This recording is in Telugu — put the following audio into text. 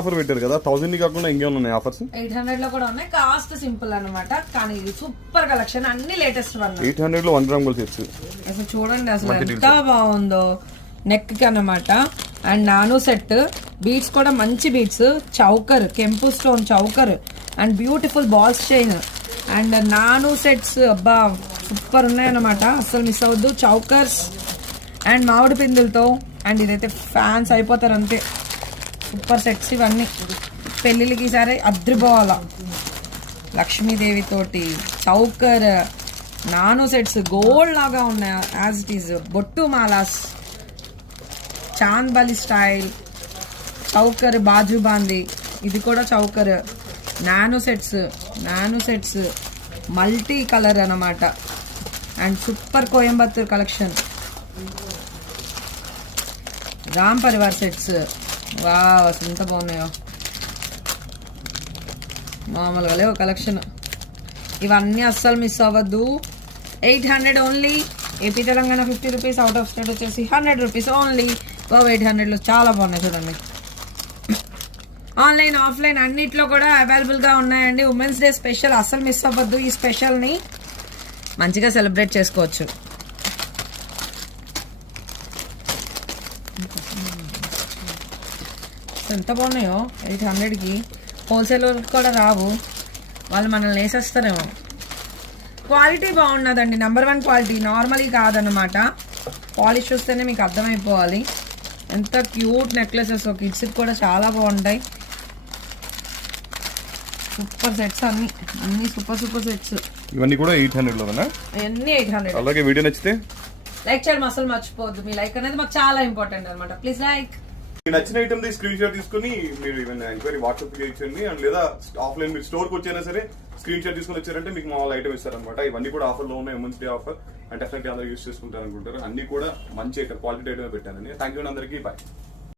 ఆఫర్ పెట్టారు కదా 1000 కాకుండా ఇంకేమైనా ఉన్నాయి ఆఫర్స్? 800 లో కూడా ఉన్నాయి. కాస్ట్ సింపుల్ అన్నమాట, కానీ ఇది సూపర్ కలెక్షన్, అన్ని లేటెస్ట్ వన్. 800 లో 1 గ్రామ్ గోల్డ్ సెట్స్. అసలు చూడండి అసలు ఎంత బాగుందో, నెక్ కి అన్నమాట. అండ్ నాను సెట్ బీడ్స్ కూడా మంచి బీడ్స్, చౌకర్ కెంపు stone choker and beautiful balls chain and నాను సెట్స్. అబ్బా సూపర్ ఉన్నాయన్నమాట, అసలు మిస్ అవ్వద్దు. చౌకర్స్ అండ్ మామిడి పిందులతో, అండ్ ఇదైతే ఫ్యాన్స్ అయిపోతారు అంతే. సూపర్ సెట్స్ ఇవన్నీ, పెళ్ళిళ్ళకి సరే అద్రిపోవాల. లక్ష్మీదేవి తోటి చౌకర్ నానో సెట్స్ గోల్డ్ లాగా ఉన్నాయి యాజ్ ఇట్ ఈజ్. బొట్టు మాలాస్, చాంద్ బలి స్టైల్ చౌకర్, బాజు బాంది ఇది కూడా choker. Nano sets multi colour అన్నమాట. And super Coimbatore collection. Ram Parivar sets, wow ఎంత బాగున్నాయో, మామూలుగా లేవు కలెక్షన్. ఇవన్నీ అస్సలు మిస్ అవ్వద్దు. 800 only. AP Telangana 50 rupees, out of state వచ్చేసి 100 రూపీస్ ఓన్లీ. 800లో చాలా బాగున్నాయి చూడండి. ఆన్లైన్ ఆఫ్లైన్ అన్నిట్లో కూడా అవైలబుల్గా ఉన్నాయండి. ఉమెన్స్ డే స్పెషల్ అస్సలు మిస్ అవ్వద్దు. ఈ స్పెషల్ని మంచిగా సెలబ్రేట్ చేసుకోవచ్చు. ఎంత బాగున్నాయో 800కి. హోల్సేల్ కూడా రావు, వాళ్ళు మనల్ని వేసేస్తారేమో. క్వాలిటీ బాగున్నదండి, #1 క్వాలిటీ, నార్మల్గా కాదన్నమాట. పాలిష్ చూస్తేనే మీకు అర్థమైపోవాలి. ఎంత క్యూట్ నెక్లెసెస్, కిడ్స్కి కూడా చాలా బాగుంటాయి. సూపర్ సెట్స్ అన్ని సూపర్ సెట్స్. ఇవన్నీ కూడా 800 లోనా? అన్ని 800. అలాగే వీడియో నచ్చితే లైక్ చేయడం అసలు మర్చిపోవద్దు. మీ లైక్ అనేది మాకు చాలా ఇంపార్టెంట్ అనమాట. Please like. నచ్చిన ఐటమ్ ది స్క్రీన్ షాట్ తీసుకుని మీరు ఏమైనా ఎంక్వైరీ వాట్సాప్ చేయొచ్చండి. అండ్ లేదా ఆఫ్లైన్ మీరు స్టోర్కి వచ్చైనా సరే స్క్రీన్ షాట్ తీసుకుని వచ్చారంటే మీకు మా ఐటమ్ ఇస్తారనమాట. ఇవన్నీ కూడా ఆఫర్లో ఉన్నాయి, women's day offer. And definitely అందరూ యూస్ చేసుకుంటారు అనుకుంటారు. అన్ని కూడా మంచి ఐటమ్, క్వాలిటీ ఐటమ్ పెట్టానండి. థ్యాంక్ యూ అందరికీ, బాయ్.